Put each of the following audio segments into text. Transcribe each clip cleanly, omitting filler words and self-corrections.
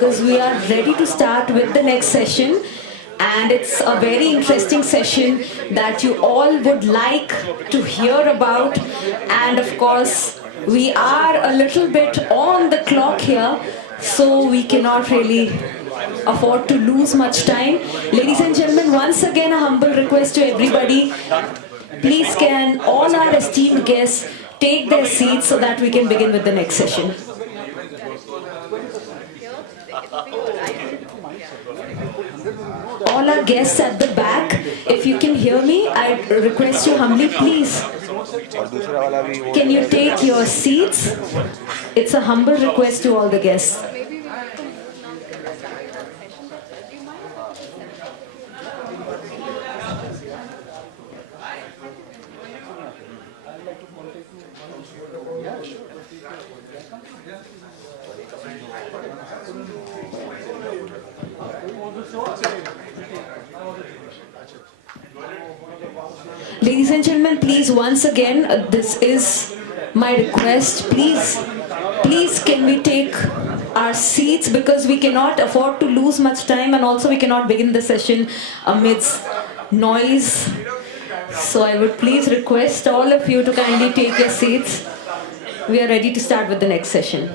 because we are ready to start with the next session. And it's a very interesting session that you all would like to hear about. And of course, we are a little bit on the clock here, so we cannot really afford to lose much time. Ladies and gentlemen, once again, a humble request to everybody. Please can all our esteemed guests take their seats so that we can begin with the next session. All our guests at the back, if you can hear me, I request you humbly, please, can you take your seats? It's a humble request to all the guests. Ladies and gentlemen, please, once again, this is my request. Please can we take our seats, because we cannot afford to lose much time, and also we cannot begin the session amidst noise. So I would please request all of you to kindly take your seats. We are ready to start with the next session.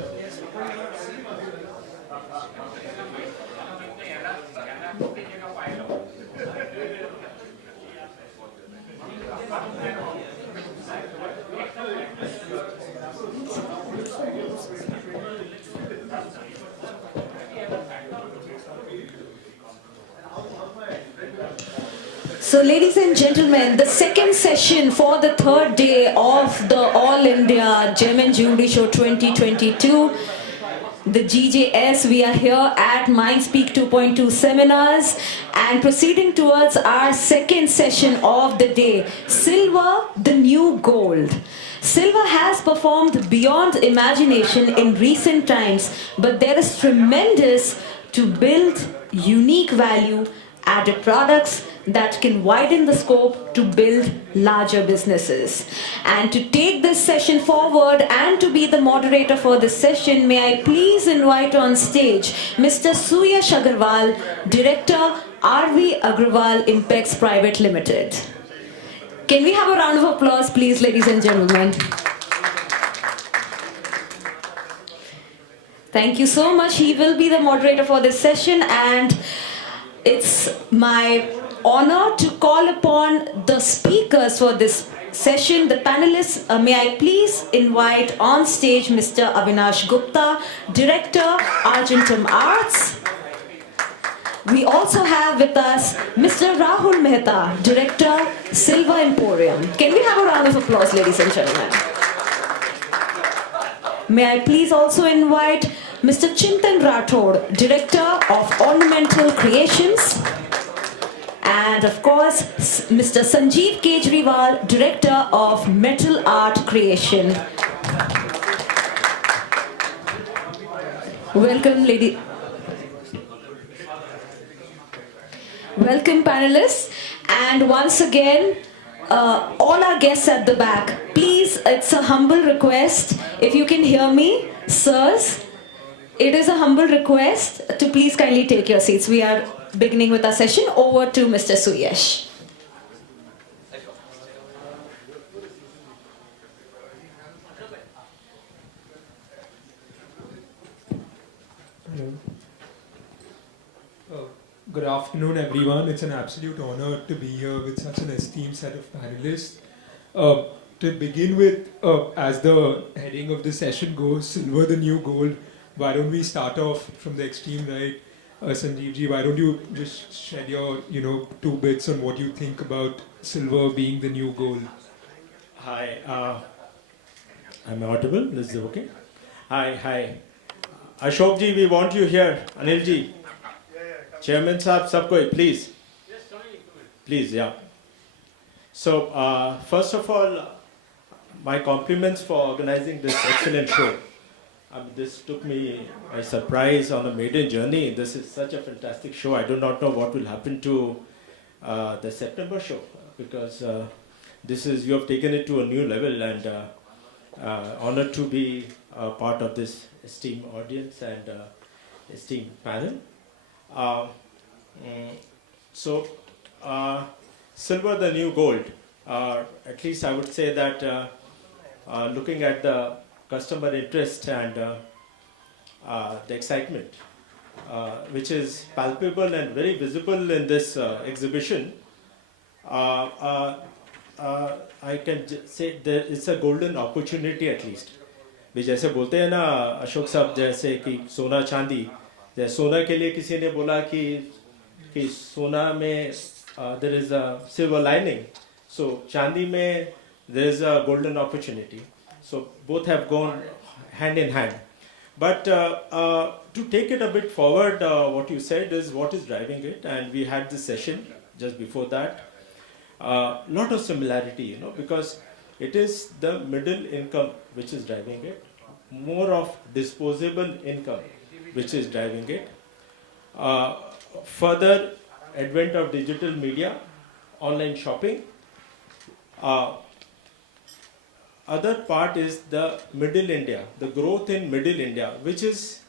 So ladies and gentlemen, the second session for the third day of the All India Gem and Jewelry Show 2022, the GJS, we are here at Mindspeak 2.2 seminars and proceeding towards our second session of the day, Silver, the New Gold. Silver has performed beyond imagination in recent times, but there is tremendous to build unique value added products that can widen the scope to build larger businesses. And to take this session forward and to be the moderator for this session, may I please invite on stage Mr. Suyash Agarwal, Director, RV Agarwal Impex Private Limited. Can we have a round of applause, please, ladies and gentlemen? Thank you so much. He will be the moderator for this session, and it's my honor to call upon the speakers for this session, the panelists. May I please invite on stage Mr. Avinash Gupta, Director, Argentum Arts. We also have with us Mr. Rahul Mehta, Director, Silver Emporium. Can we have a round of applause, ladies and gentlemen? May I please also invite Mr. Chintan Rathod, Director of Ornamental Creations. And of course, Mr. Sanjeev Kejriwal, Director of Metal Art Creation. Welcome, lady. Welcome, panelists. And once again, all our guests at the back, please, it's a humble request. If you can hear me, sirs, it is a humble request to please kindly take your seats. We are beginning with our session. Over to Mr. Suyash. Hello. Good afternoon, everyone. It's an absolute honor to be here with such an esteemed set of panelists. To begin with, as the heading of the session goes, Silver the New Gold, why don't we start off from the extreme right? Sanjeevji, why don't you just shed your, two bits on what you think about silver being the new gold? Hi, I'm audible. Is it okay? Hi. Ashok ji, we want you here. Anil ji, Chairman Saab, sab koi, please. Please, yeah. So, first of all, my compliments for organizing this excellent show. This took me by surprise on a maiden journey. This is such a fantastic show. I do not know what will happen to the September show, because you have taken it to a new level, and honored to be part of this esteemed audience, and esteemed panel. Uh, so, silver the new gold. At least I would say that looking at the customer interest and the excitement, which is palpable and very visible in this exhibition, uh, uh, I can say there is a golden opportunity at least. भी जैसे बोलते हैं ना अशोक साहब जैसे कि सोना चांदी, जैसे सोना के लिए किसी ने बोला कि सोना में there is a silver lining, so चांदी में there is a golden opportunity. So both have gone hand in hand. But to take it a bit forward, what you said is what is driving it, and we had this session just before that. Lot of similarity, because it is the middle income which is driving it, more of disposable income which is driving it. Further advent of digital media, online shopping. Other part is the middle India, the growth in middle India, which is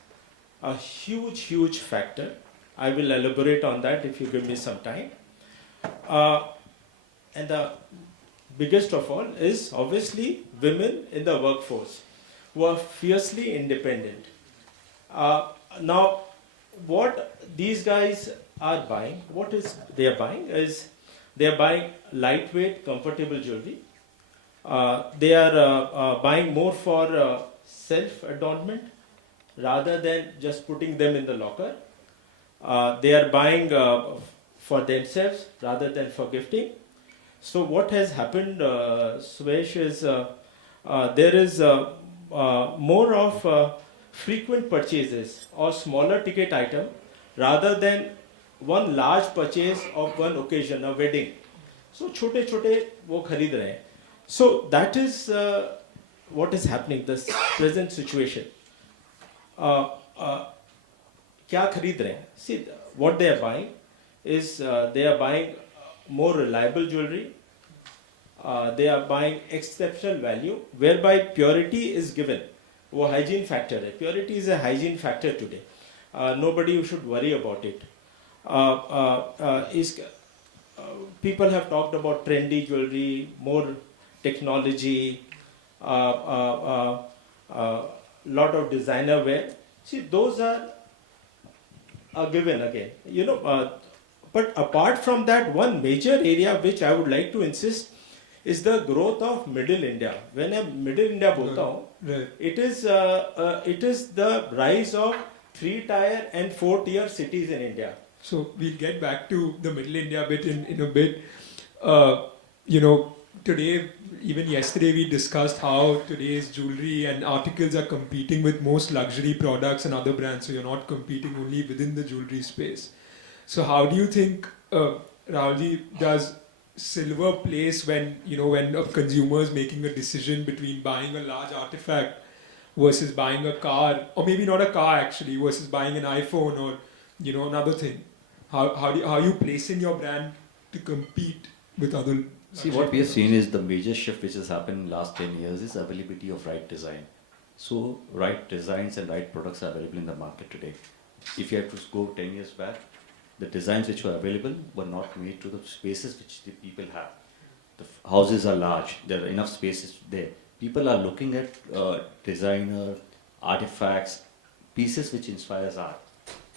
a huge factor. I will elaborate on that if you give me some time. And the biggest of all is obviously women in the workforce who are fiercely independent. Now, what these guys are buying, they are buying lightweight, comfortable jewelry. They are buying more for self-adornment rather than just putting them in the locker. They are buying for themselves rather than for gifting. So what has happened, Suresh, is there is more of frequent purchases or smaller ticket item rather than one large purchase of one occasion, a wedding. So छोटे-छोटे वो खरीद रहे हैं. So that is what is happening, this present situation. क्या खरीद रहे हैं? See, what they are buying is they are buying more reliable jewelry. They are buying exceptional value, whereby purity is given. वो hygiene factor है. Purity is a hygiene factor today. Nobody should worry about it. People have talked about trendy jewelry, more technology, lot of designer wear. See, those are given again. But apart from that, one major area which I would like to insist is the growth of middle India. When I middle India bolta hu, it is the rise of 3-tier and 4-tier cities in India. So we'll get back to the middle India bit in a bit. Today, even yesterday, we discussed how today's jewelry and articles are competing with most luxury products and other brands. So you're not competing only within the jewelry space. So how do you think, Rahulji, does silver place when a consumer is making a decision between buying a large artifact versus buying a car, or maybe not a car actually, versus buying an iPhone or another thing? How are you placing your brand to compete with other? See, what we have seen is the major shift which has happened in the last 10 years is availability of right design. So, right designs and right products are available in the market today. If you have to go 10 years back, the designs which were available were not made to the spaces which the people have. The houses are large, there are enough spaces there. People are looking at designer, artifacts, pieces which inspires art.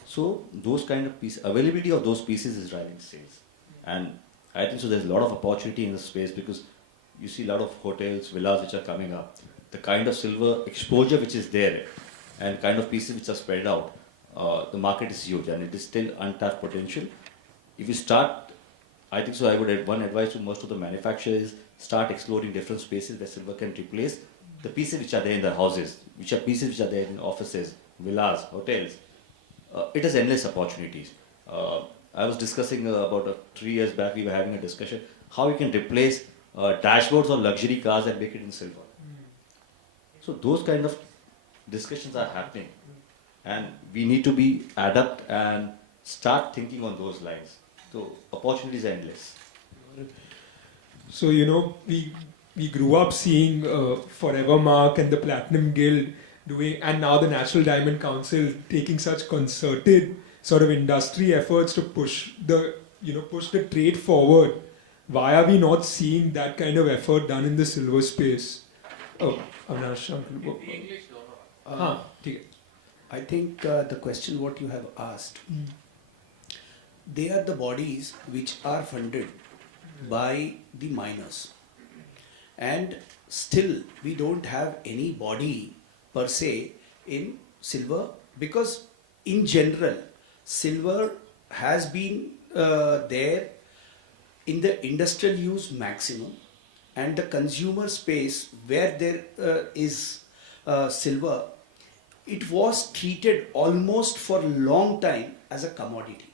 So, those kind of pieces, availability of those pieces is driving sales. And I think so there's a lot of opportunity in the space because you see a lot of hotels, villas which are coming up. The kind of silver exposure which is there and kind of pieces which are spread out, the market is huge and it is still untapped potential. If you start, I think so I would have one advice to most of the manufacturers, start exploring different spaces where silver can replace the pieces which are there in the houses, which are pieces which are there in offices, villas, hotels. It has endless opportunities. I was discussing about 3 years back, we were having a discussion, how you can replace dashboards on luxury cars and make it in silver. So those kind of discussions are happening. And we need to be adept and start thinking on those lines. So opportunities are endless. So, we grew up seeing Forever Mark and the Platinum Guild doing, and now the National Diamond Council taking such concerted sort of industry efforts to push the push the trade forward. Why are we not seeing that kind of effort done in the silver space? Oh, Avinash, हाँ, ठीक है. I think the question what you have asked, they are the bodies which are funded by the miners. And still we don't have any body per se in silver, because in general silver has been there in the industrial use maximum, and the consumer space where there is silver, it was treated almost for a long time as a commodity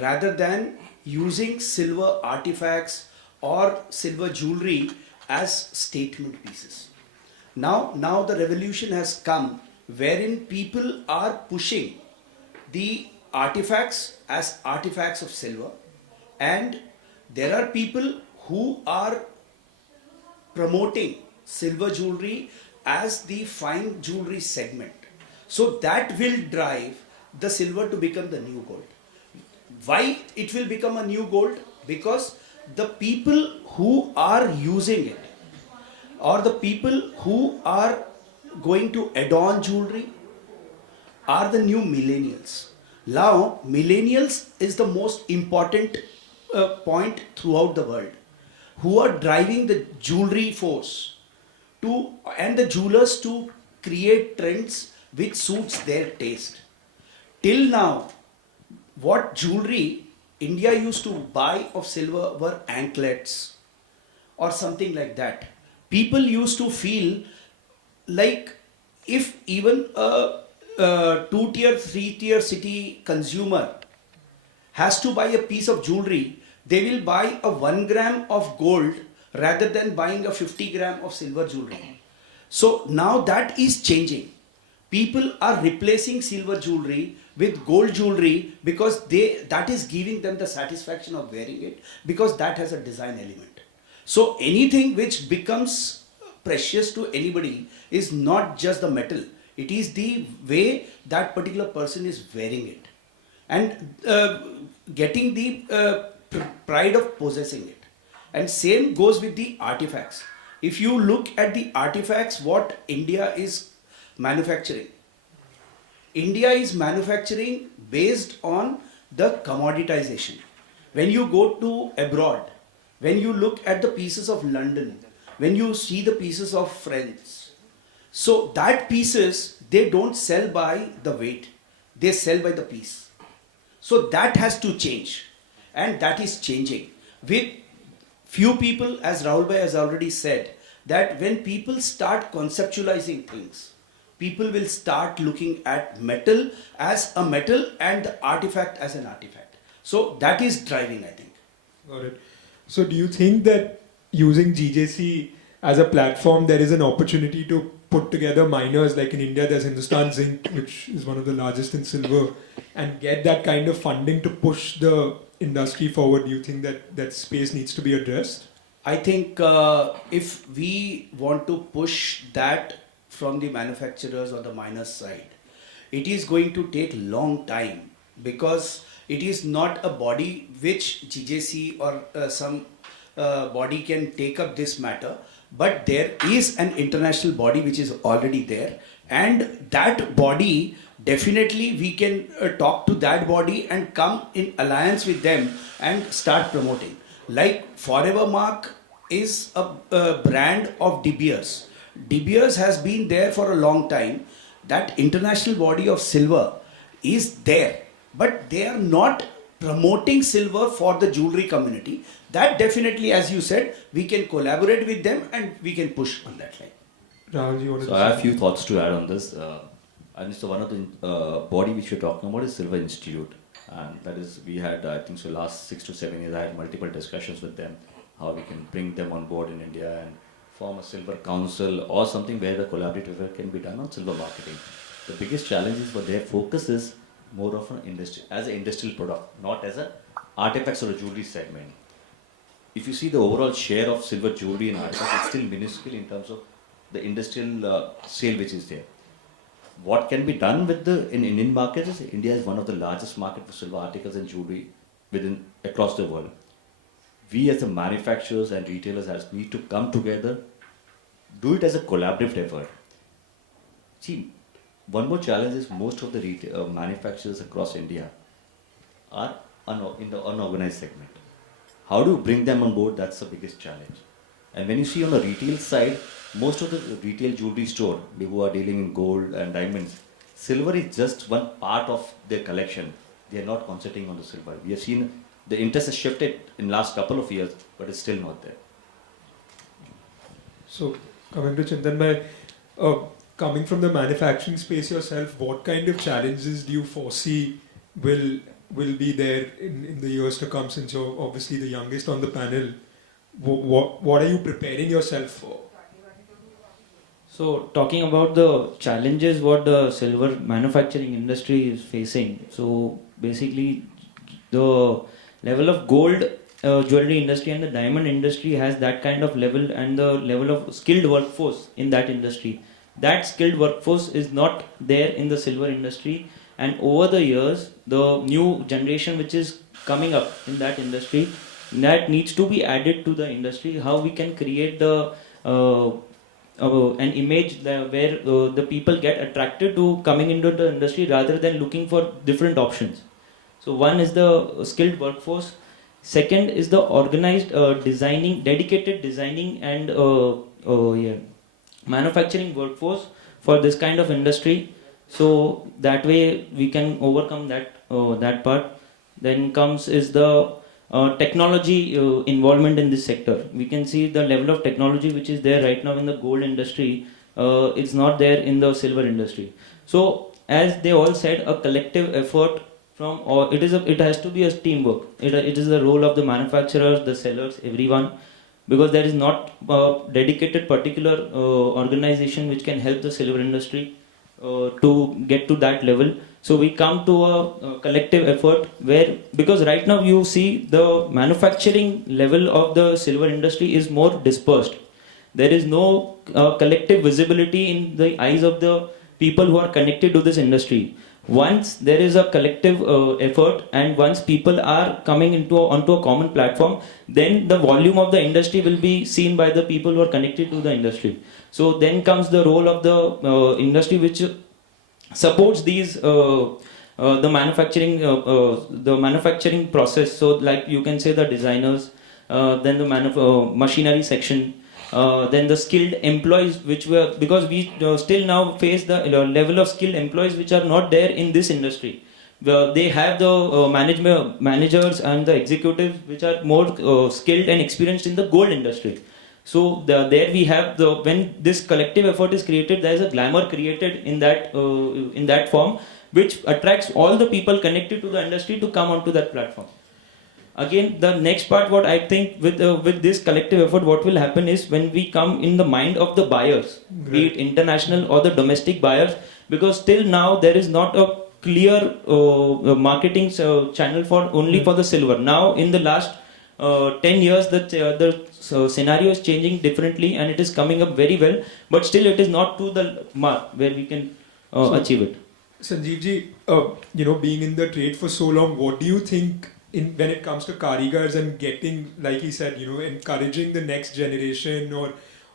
rather than using silver artifacts or silver jewelry as statement pieces. Now the revolution has come wherein people are pushing the artifacts as artifacts of silver, and there are people who are promoting silver jewelry as the fine jewelry segment. So that will drive the silver to become the new gold. Why it will become a new gold? Because the people who are using it, or the people who are going to adorn jewelry, are the new millennials. Now, millennials is the most important point throughout the world, who are driving the jewelry force and the jewelers to create trends which suits their taste. Till now, what jewelry India used to buy of silver were anklets or something like that. People used to feel like if even a 2-tier, 3-tier city consumer has to buy a piece of jewelry, they will buy a 1 gram of gold rather than buying a 50 gram of silver jewelry. So now that is changing. People are replacing silver jewelry with gold jewelry because that is giving them the satisfaction of wearing it, because that has a design element. So anything which becomes precious to anybody is not just the metal, it is the way that particular person is wearing it and getting the pride of possessing it. And same goes with the artifacts. If you look at the artifacts, what India is manufacturing, India is manufacturing based on the commoditization. When you go to abroad, when you look at the pieces of London, when you see the pieces of France, so that pieces, they don't sell by the weight, they sell by the piece. So that has to change, and that is changing. With few people, as Rahul Bhai has already said, that when people start conceptualizing things, people will start looking at metal as a metal and the artifact as an artifact. So that is driving, I think. Got it. So do you think that using GJC as a platform, there is an opportunity to put together miners, like in India there's Hindustan Zinc, which is one of the largest in silver, and get that kind of funding to push the industry forward? Do you think that that space needs to be addressed? I think if we want to push that from the manufacturers or the miners side, it is going to take long time, because it is not a body which GJC or some body can take up this matter, but there is an international body which is already there, and that body, definitely we can talk to that body and come in alliance with them and start promoting. Like Forever Mark is a brand of De Beers. De Beers has been there for a long time. That international body of silver is there, but they are not promoting silver for the jewelry community. That definitely, as you said, we can collaborate with them and we can push on that line. Rahul, you want to So I have a few thoughts to add on this. And so one of the body which we're talking about is Silver Institute, and that is, we had, I think so last 6 to 7 years I had multiple discussions with them, how we can bring them on board in India and form a silver council or something where the collaborative work can be done on silver marketing. The biggest challenge is for their focus is more of an industry, as an industrial product, not as an artifacts or a jewelry segment. If you see the overall share of silver jewelry and artifacts, it's still minuscule in terms of the industrial sale which is there. what can be done with the in Indian markets is India is one of the largest market for silver articles and jewelry within across the world. We as the manufacturers and retailers need to come together, do it as a collaborative effort. See, one more challenge is most of the manufacturers across India are in the unorganized segment. How do you bring them on board? That's the biggest challenge. And when you see on the retail side, most of the retail jewelry store who are dealing in gold and diamonds, silver is just one part of their collection. They are not concentrating on the silver. We have seen the interest has shifted in last couple of years, but it's still not there. So, coming to Chintan bhai, coming from the manufacturing space yourself, what kind of challenges do you foresee will be there in the years to come, since you're obviously the youngest on the panel? What are you preparing yourself for? So talking about the challenges what the silver manufacturing industry is facing, so basically the level of gold jewelry industry and the diamond industry has that kind of level, and the level of skilled workforce in that industry. That skilled workforce is not there in the silver industry, and over the years the new generation which is coming up in that industry, that needs to be added to the industry. How we can create the an image where the people get attracted to coming into the industry rather than looking for different options. So one is the skilled workforce. Second is the organized designing, dedicated designing and manufacturing workforce for this kind of industry. So that way we can overcome that part. Then comes is the technology involvement in this sector. We can see the level of technology which is there right now in the gold industry. It's not there in the silver industry. So as they all said, a collective effort from all. It has to be a teamwork. It is the role of the manufacturers, the sellers, everyone, because there is not a dedicated particular organization which can help the silver industry to get to that level. So we come to a collective effort where, because right now you see the manufacturing level of the silver industry is more dispersed. There is no collective visibility in the eyes of the people who are connected to this industry. Once there is a collective effort, and once people are coming onto a common platform, then the volume of the industry will be seen by the people who are connected to the industry. So then comes the role of the industry which supports these the manufacturing process. So like you can say the designers, then the machinery section, then the skilled employees, which were, because we still now face the level of skilled employees which are not there in this industry. They have the managers and the executives which are more skilled and experienced in the gold industry. So there we have when this collective effort is created, there is a glamour created in that form, which attracts all the people connected to the industry to come onto that platform. Again, the next part, what I think with this collective effort, what will happen is when we come in the mind of the buyers, be it international or the domestic buyers, because till now there is not a clear marketing channel for only for the silver. Now in the last 10 years, the scenario is changing differently and it is coming up very well, but still it is not to the mark where we can achieve it. Sanjeev ji, being in the trade for so long, what do you think when it comes to karigars and getting, like he said, encouraging the next generation or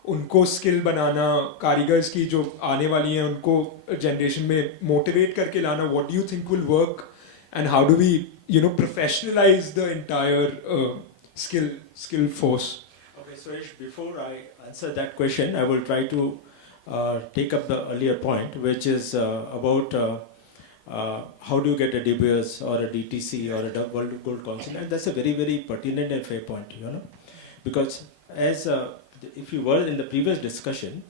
उनको skill बनाना, karigars की जो आने वाली हैं उनको generation में motivate करके लाना, what do you think will work, and how do we professionalize the entire skill force? Okay, Suresh, before I answer that question, I will try to take up the earlier point, which is about how do you get a DBS or a DTC or a World Gold Council, and that's a very, very pertinent and fair point, because as if you were in the previous discussion,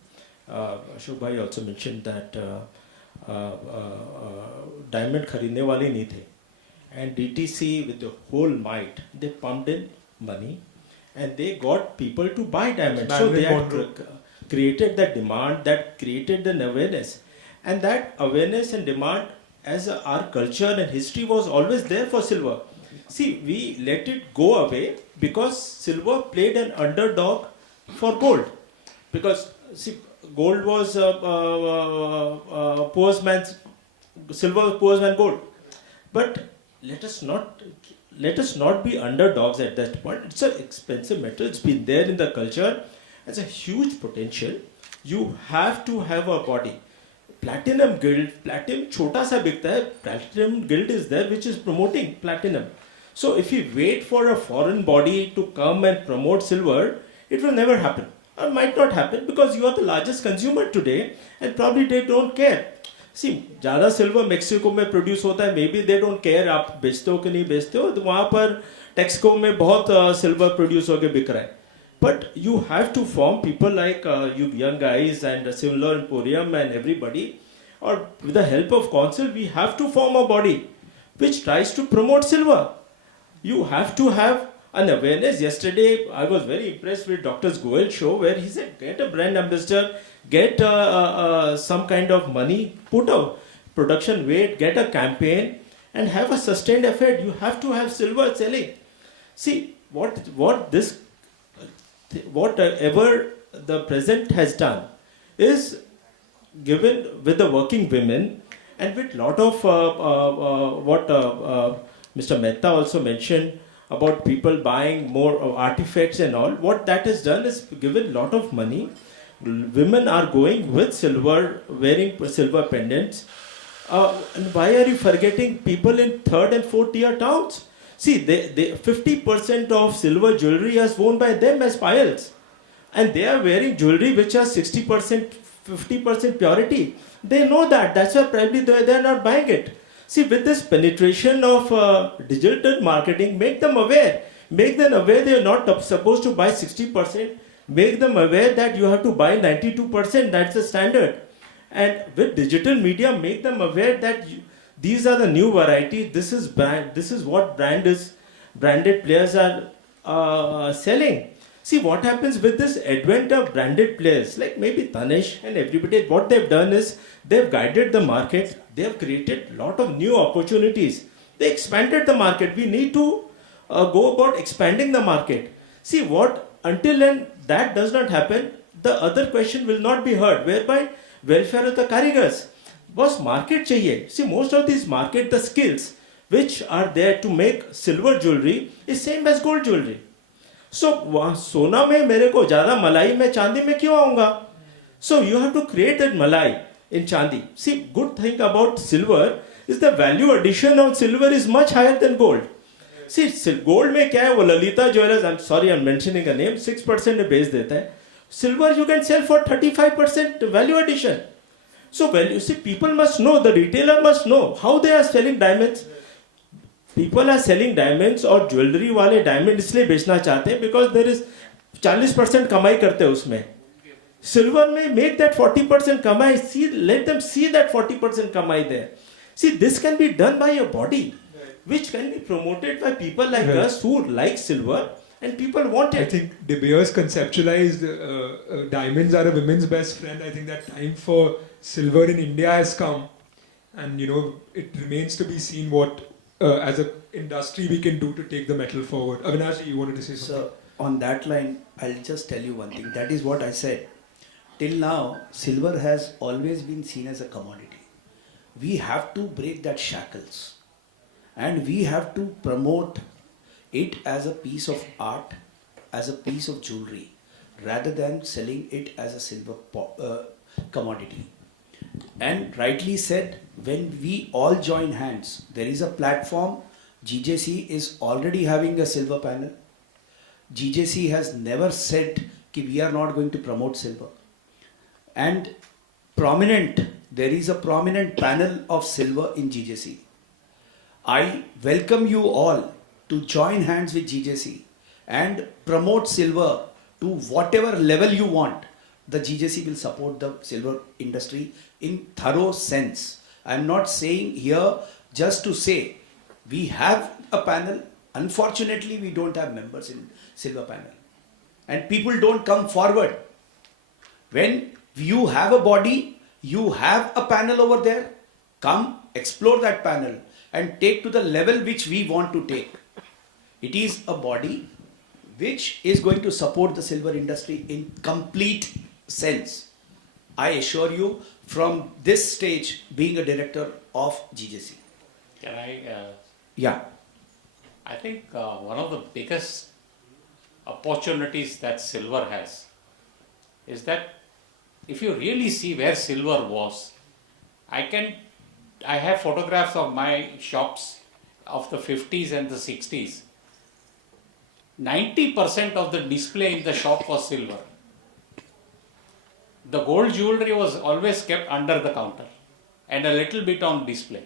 Ashok Bhai also mentioned that diamond खरीदने वाले नहीं थे, and DTC with the whole might, they pumped in money and they got people to buy diamonds. So they had created that demand, that created the awareness, and that awareness and demand as our culture and history was always there for silver. See, we let it go away because silver played an underdog for gold. Because see, gold was poor man's, silver was poor man's gold. But let us not be underdogs at that point. It's an expensive metal. It's been there in the culture. It's a huge potential. You have to have a body. Platinum guild, platinum छोटा सा बिकता है. Platinum guild is there which is promoting platinum. So if you wait for a foreign body to come and promote silver, it will never happen. Or might not happen because you are the largest consumer today and probably they don't care. See, ज़्यादा silver Mexico में produce होता है, may be they don't care आप बेचते हो कि नहीं बेचते हो, तो वहाँ पर टेक्सको में बहुत सिल्वर प्रोड्यूस होकर बिक रहा है. But you have to form people like you young guys and Similar Emporium and everybody, or with the help of council, we have to form a body which tries to promote silver. You have to have an awareness. Yesterday, I was very impressed with Dr. Goel's show where he said, get a brand ambassador, get some kind of money, put a production weight, get a campaign, and have a sustained effort. You have to have silver selling. See, whatever the present has done is given with the working women and with lot of what Mr. Mehta also mentioned about people buying more artifacts and all. What that has done is given lot of money. Women are going with silver, wearing silver pendants. And why are you forgetting people in third and fourth tier towns? See, 50% of silver jewelry is worn by them as piles. And they are wearing jewelry which has 60%, 50% purity. They know that. That's why probably they are not buying it. See, with this penetration of digital marketing, make them aware. Make them aware they are not supposed to buy 60%. Make them aware that you have to buy 92%. That's the standard. And with digital media, make them aware that these are the new variety. This is brand. This is what branded players are selling. See what happens with this advent of branded players, like maybe Tanish and everybody. What they've done is they've guided the market. They have created a lot of new opportunities. They expanded the market. We need to go about expanding the market. See what until and that does not happen, the other question will not be heard. Whereby welfare of the karigars. Was market chahiye. See, most of these market, the skills which are there to make silver jewelry is same as gold jewelry. So, सोना में मेरे को ज़्यादा मलाई मैं चांदी में क्यों आऊँगा? So, you have to create that malai in chandi. See, good thing about silver is the value addition of silver is much higher than gold. See, gold में क्या है वो Lalita jewellers, I'm sorry I'm mentioning a name, 6% में बेच देता है. Silver you can sell for 35% value addition. So value, see, people must know, the retailer must know how they are selling diamonds. People are selling diamonds और jewellery वाले diamond इसलिए बेचना चाहते हैं because there is 40% कमाई करते हैं उसमें. Silver में make that 40% कमाई, see, let them see that 40% कमाई there. See, this can be done by your body, which can be promoted by people like us who like silver and people want it. I think De Beers conceptualized diamonds are a women's best friend. I think that time for silver in India has come, and it remains to be seen what as an industry we can do to take the metal forward. Avinash, you wanted to say something? So on that line, I'll just tell you one thing. That is what I said. Till now, silver has always been seen as a commodity. We have to break that shackles, and we have to promote it as a piece of art, as a piece of jewelry, rather than selling it as a silver commodity. And rightly said, when we all join hands, there is a platform. GJC is already having a silver panel. GJC has never said that we are not going to promote silver. And there is a prominent panel of silver in GJC. I welcome you all to join hands with GJC and promote silver to whatever level you want. The GJC will support the silver industry in thorough sense. I am not saying here just to say we have a panel. Unfortunately, we don't have members in silver panel. And people don't come forward. When you have a body, you have a panel over there, come explore that panel and take to the level which we want to take. It is a body which is going to support the silver industry in complete sense. I assure you from this stage, being a director of GJC. Can I? Yeah. I think one of the biggest opportunities that silver has is that if you really see where silver was, I have photographs of my shops of the 50s and the 60s. 90% of the display in the shop was silver. The gold jewelry was always kept under the counter and a little bit on display.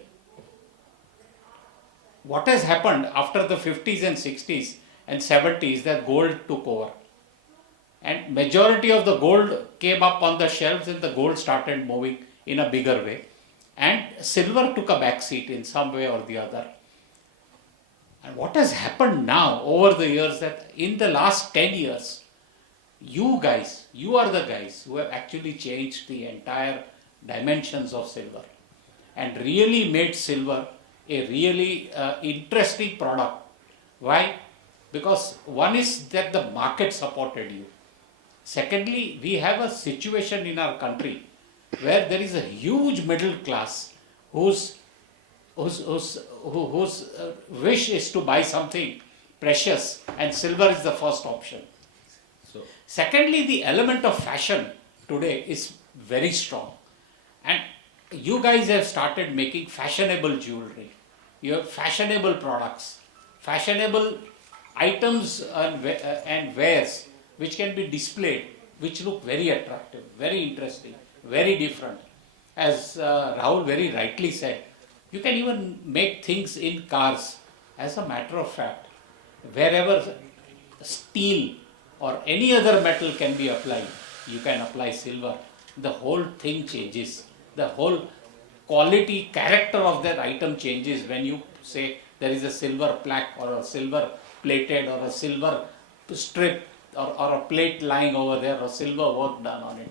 What has happened after the 50s and 60s and 70s that gold took over, and majority of the gold came up on the shelves and the gold started moving in a bigger way, and silver took a back seat in some way or the other. And what has happened now over the years, that in the last 10 years, you are the guys who have actually changed the entire dimensions of silver and really made silver a really interesting product. Why? Because one is that the market supported you. Secondly, we have a situation in our country where there is a huge middle class whose wish is to buy something precious, and silver is the first option. Secondly, the element of fashion today is very strong, and you guys have started making fashionable jewelry. You have fashionable products, fashionable items and wares which can be displayed, which look very attractive, very interesting, very different. As Rahul very rightly said, you can even make things in cars. As a matter of fact, wherever steel or any other metal can be applied, you can apply silver. The whole thing changes. The whole quality, character of that item changes when you say there is a silver plaque or a silver plated or a silver strip or a plate lying over there or silver work done on it.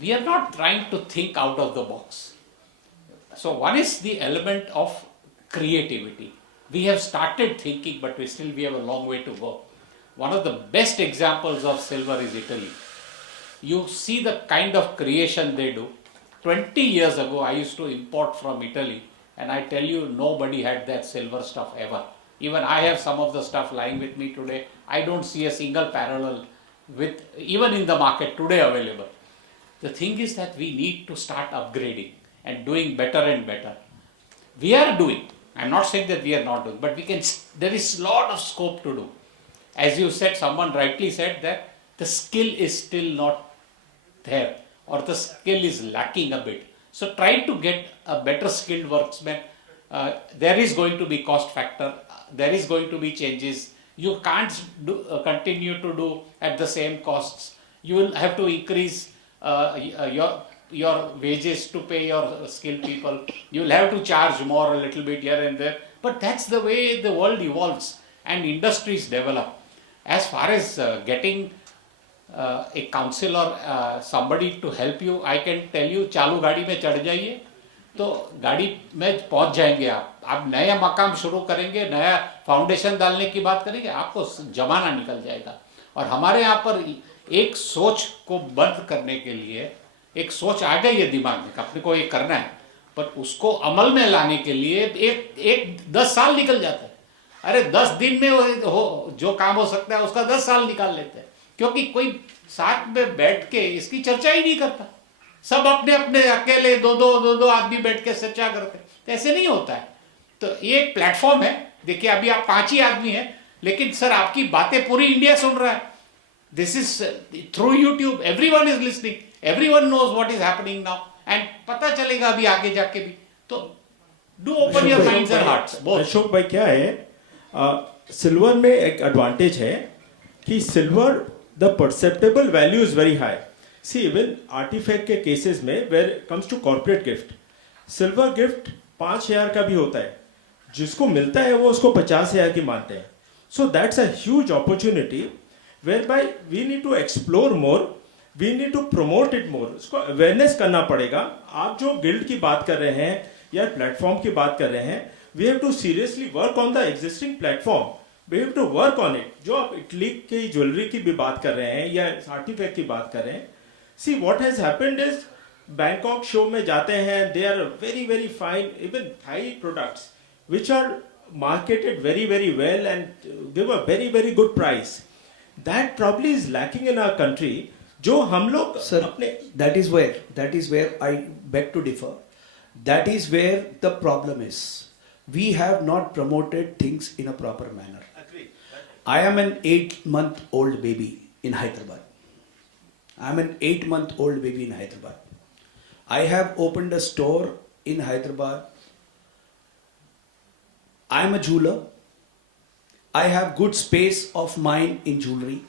We are not trying to think out of the box. So one is the element of creativity. We have started thinking, but we have a long way to go. One of the best examples of silver is Italy. You see the kind of creation they do. 20 years ago, I used to import from Italy, and I tell you, nobody had that silver stuff ever. Even I have some of the stuff lying with me today. I don't see a single parallel with, even in the market today, available. The thing is that we need to start upgrading and doing better and better. We are doing. I'm not saying that we are not doing, but there is a lot of scope to do. As you said, someone rightly said that the skill is still not there, or the skill is lacking a bit. So try to get a better skilled worksman. There is going to be cost factor. There is going to be changes. You can't continue to do at the same costs. You will have to increase your wages to pay your skilled people. You will have to charge more a little bit here and there. But that's the way the world evolves and industries develop. As far as getting a counsel or somebody to help you, I can tell you, चालू गाड़ी में चढ़ जाइए तो गाड़ी में पहुंच जाएंगे आप नया मकाम शुरू करेंगे, नया फाउंडेशन डालने की बात करेंगे, आपको जमाना निकल जाएगा. और हमारे यहाँ पर एक सोच को बंद करने के लिए एक सोच आ गई है दिमाग में, अपने को ये करना है, पर उसको अमल में लाने के लिए एक 10 साल निकल जाता है. अरे 10 दिन में जो काम हो सकता है उसका 10 साल निकाल लेते हैं, क्योंकि कोई साथ में बैठ के इसकी चर्चा ही नहीं करता. सब अपने अपने अकेले दो आदमी बैठ के चर्चा करते हैं. तो ऐसे नहीं होता है. तो ये एक प्लेटफॉर्म है. देखिए अभी आप 5 ही आदमी हैं, लेकिन सर आपकी बातें पूरी इंडिया सुन रहा है. This is through YouTube, everyone is listening, everyone knows what is happening now, and पता चलेगा अभी आगे जाके भी. तो do open your minds and hearts. Ashok भाई क्या है, सिल्वर में एक एडवांटेज है कि silver the perceptible value is very high. See even artifact के केसेस में where comes to corporate gift, silver gift 5,000 का भी होता है, जिसको मिलता है वो उसको 50,000 की मानते हैं. So that's a huge opportunity whereby we need to explore more, we need to promote it more. उसको अवेयरनेस करना पड़ेगा. आप जो गिल्ड की बात कर रहे हैं या प्लेटफॉर्म की बात कर रहे हैं, we have to seriously work on the existing platform. We have to work on it. जो आप इटली की ज्वेलरी की भी बात कर रहे हैं या आर्टिफैक्ट की बात कर रहे हैं, See, what has happened is Bangkok show में जाते हैं, they are very very fine, even Thai products which are marketed very very well and give a very very good price. That probably is lacking in our country. जो हम लोग Sir, अपने that is where I beg to differ. That is where the problem is. We have not promoted things in a proper manner. I am an 8-month-old baby in Hyderabad. I am an 8-month-old baby in Hyderabad. I have opened a store in Hyderabad. I am a jeweler. I have good space of mine in jewelry,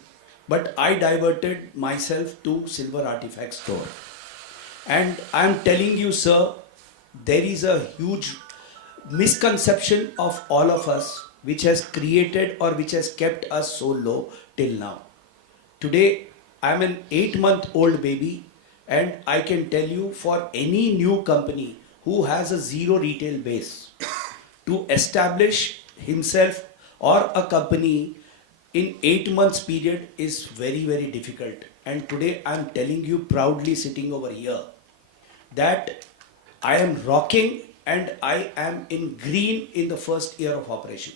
but I diverted myself to silver artifact store. And I am telling you, sir, there is a huge misconception of all of us which has created or which has kept us so low till now. Today, I am an 8-month-old baby, and I can tell you, for any new company who has a zero retail base, to establish himself or a company in 8 months period is very very difficult. And today I am telling you proudly, sitting over here, that I am rocking and I am in green in the first year of operation.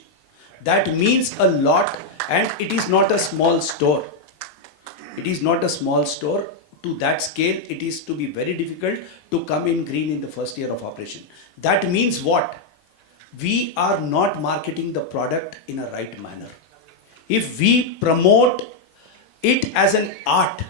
That means a lot, and it is not a small store. It is not a small store. To that scale, it is to be very difficult to come in green in the first year of operation. That means what? We are not marketing the product in a right manner. If we promote it as an art,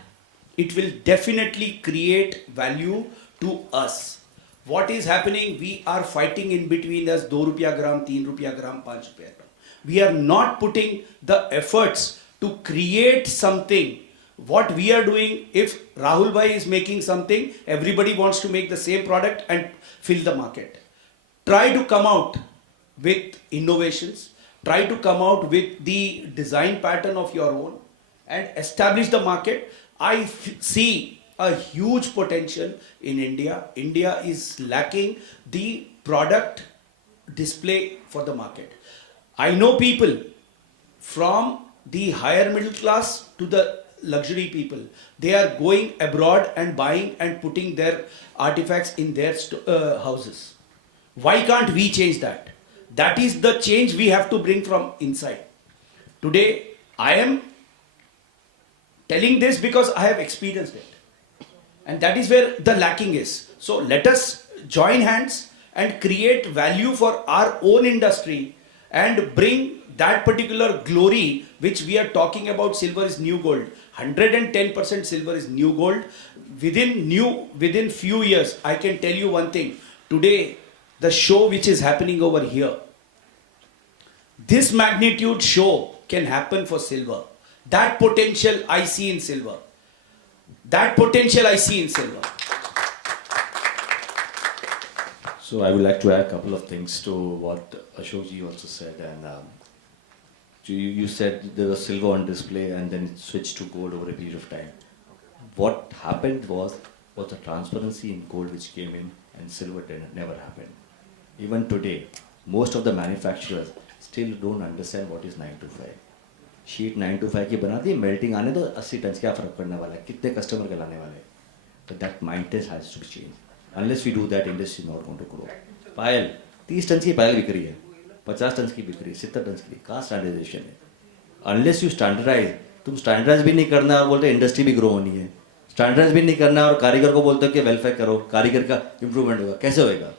it will definitely create value to us. What is happening? We are fighting in between us, 2 rupiah gram, 3 rupiah gram, 5 rupiah gram. We are not putting the efforts to create something. What we are doing, if Rahul Bhai is making something, everybody wants to make the same product and fill the market. Try to come out with innovations, try to come out with the design pattern of your own and establish the market. I see a huge potential in India. India is lacking the product display for the market. I know people from the higher middle class to the luxury people. They are going abroad and buying and putting their artifacts in their houses. Why can't we change that? That is the change we have to bring from inside. Today, I am telling this because I have experienced it. And that is where the lacking is. So let us join hands and create value for our own industry and bring that particular glory which we are talking about. Silver is new gold. 110% silver is new gold. Within few years, I can tell you one thing. Today, the show which is happening over here, this magnitude show can happen for silver. That potential I see in silver. That potential I see in silver. So I would like to add a couple of things to what Ashokji also said. And you said there was silver on display and then it switched to gold over a period of time. What happened was the transparency in gold which came in, and silver never happened. Even today, most of the manufacturers still don't understand what is 925. Sheet 925 की बना दी, melting आने दो, 80 ton क्या फर्क पड़ने वाला है, कितने कस्टमर के लाने वाले. But that mindset has to change. Unless we do that, industry is not going to grow. पायल 30 टन की पायल बिक रही है, 50 टन की बिक रही है, 70 टन की. कहाँ स्टैंडर्डाइजेशन है? Unless you standardize, तुम स्टैंडर्डाइज भी नहीं करना और बोलते इंडस्ट्री भी ग्रो होनी है. स्टैंडर्डाइज भी नहीं करना और कारीगर को बोलते हो कि वेलफेयर करो, कारीगर का इंप्रूवमेंट होगा. कैसे होएगा?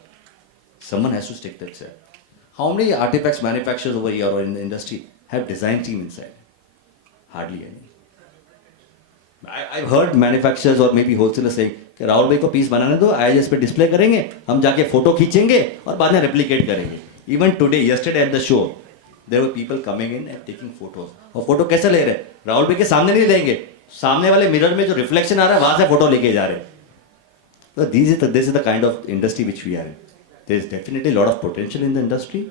Someone has to stick that set. How many artifacts manufacturers over here or in the industry have design team inside? Hardly any. I've heard manufacturers or maybe wholesalers saying कि राहुल भाई को piece बनाने दो, IIS पे display करेंगे, हम जाके photo खींचेंगे और बाद में रेप्लिकेट करेंगे. Even today, yesterday at the show, there were people coming in and taking photos. और फोटो कैसे ले रहे हैं? राहुल भाई के सामने नहीं लेंगे, सामने वाले मिरर में जो रिफ्लेक्शन आ रहा है वहां से फोटो लेके जा रहे हैं. So this is the kind of industry which we are in. There is definitely a lot of potential in the industry,